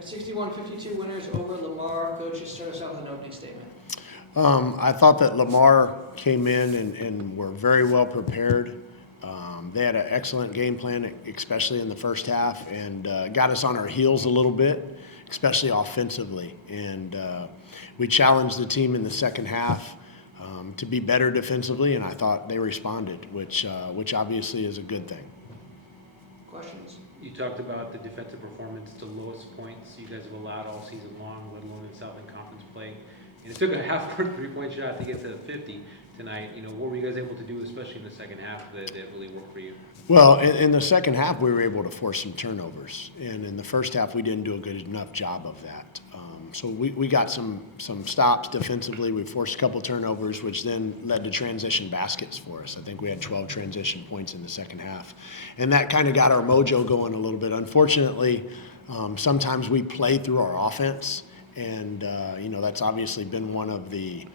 right, 61-52 winners over Lamar. Coach, just start us out with an opening statement. I thought that Lamar came in and were very well prepared. They had an excellent game plan, especially in the first half, and got us on our heels a little bit, especially offensively. And we challenged the team in the second half to be better defensively, and I thought they responded, which obviously is a good thing. Questions? You talked about the defensive performance, the lowest points you guys have allowed all season long, let alone in Southland Conference play. And it took a half-court three-point shot to get to 50 tonight. You know, what were you guys able to do, especially in the second half, that really worked for you? Well, in the second half, we were able to force some turnovers, and in the first half, we didn't do a good enough job of that. So we got some stops defensively. We forced a couple turnovers, which then led to transition baskets for us. I think we had 12 transition points in the second half, and that kind of got our mojo going a little bit. Unfortunately, sometimes we play through our offense, and that's obviously been one of the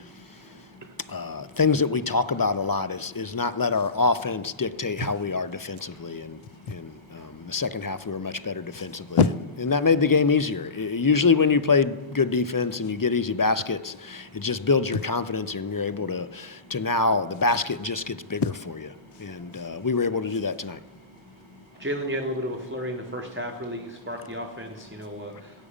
things that we talk about a lot is not let our offense dictate how we are defensively. And the second half, we were much better defensively, and that made the game easier. Usually when you play good defense and you get easy baskets, it just builds your confidence, and you're able to now the basket just gets bigger for you, and we were able to do that tonight. Jalen, you had a little bit of a flurry in the first half, really sparked the offense.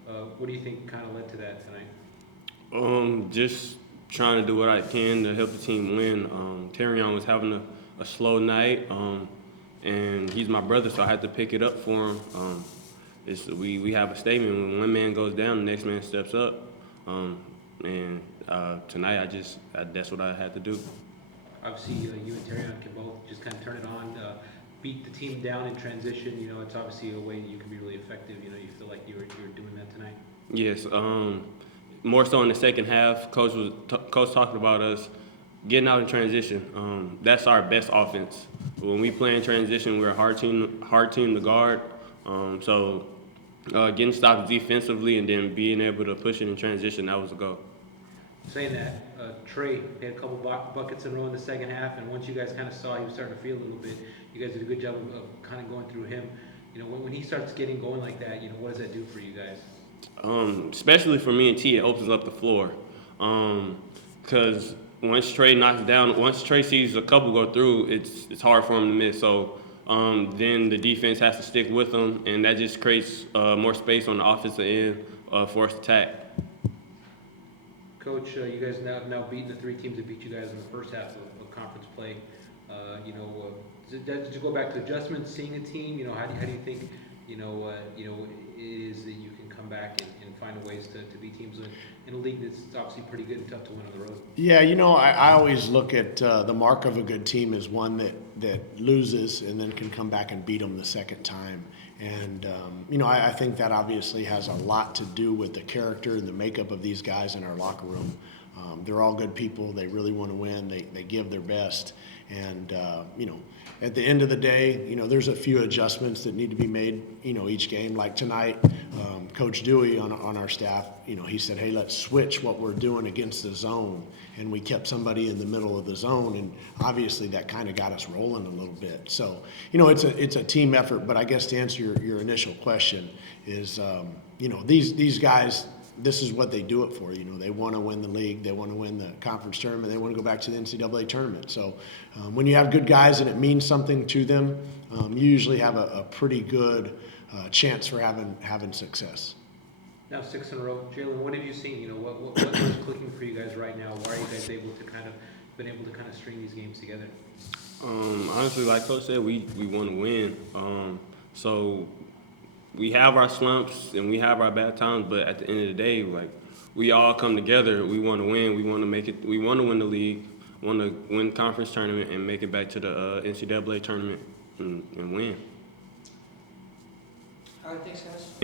What do you think kind of led to that tonight? Just trying to do what I can to help the team win. Terrion was having a slow night, and he's my brother, so I had to pick it up for him. We have a statement: when one man goes down, the next man steps up. Tonight, that's what I had to do. Obviously, you and Terrion can both just kind of turn it on, beat the team down in transition. You know, it's obviously a way you can be really effective. You know, you feel like you were doing that tonight. Yes, more so in the second half. Coach talking about us getting out in transition. That's our best offense. When we play in transition, we're a hard team to guard. So getting stopped defensively and then being able to push it in transition, that was a goal. Saying that, Trey had a couple buckets in a row in the second half, and once you guys kind of saw he was starting to feel a little bit, you guys did a good job of kind of going through him. You know, when he starts getting going like that, you know, what does that do for you guys? Especially for me and T, it opens up the floor. Because once Trey sees a couple go through, it's hard for him to miss. So then the defense has to stick with them, and that just creates more space on the offensive end for us to attack. Coach, you guys now beaten the three teams that beat you guys in the first half of conference play. Did you go back to adjustments, seeing a team? You know, how do you think it is that you can come back and find ways to beat teams in a league that's obviously pretty good and tough to win on the road? Yeah, I always look at the mark of a good team as one that loses and then can come back and beat them the second time. And, I think that obviously has a lot to do with the character and the makeup of these guys in our locker room. They're all good people. They really want to win. They give their best. And, at the end of the day, there's a few adjustments that need to be made, each game. Like tonight, Coach Dewey on our staff, he said, hey, let's switch what we're doing against the zone. And we kept somebody in the middle of the zone, and obviously that kind of got us rolling a little bit. So, it's a team effort, but I guess to answer your initial question is, these guys, this is what they do it for. They want to win the league, they want to win the conference tournament, they want to go back to the NCAA tournament. So when you have good guys and it means something to them, you usually have a pretty good chance for having success. Now 6 in a row. Jalen, what have you seen? What is clicking for you guys right now? Why are you guys able to string these games together? Honestly, like Coach said, we want to win. So we have our slumps and we have our bad times, but at the end of the day, like, we all come together. We want to win. We want to make it. We want to win the league. Want to win the conference tournament and make it back to the NCAA tournament and win. All right, thanks, guys.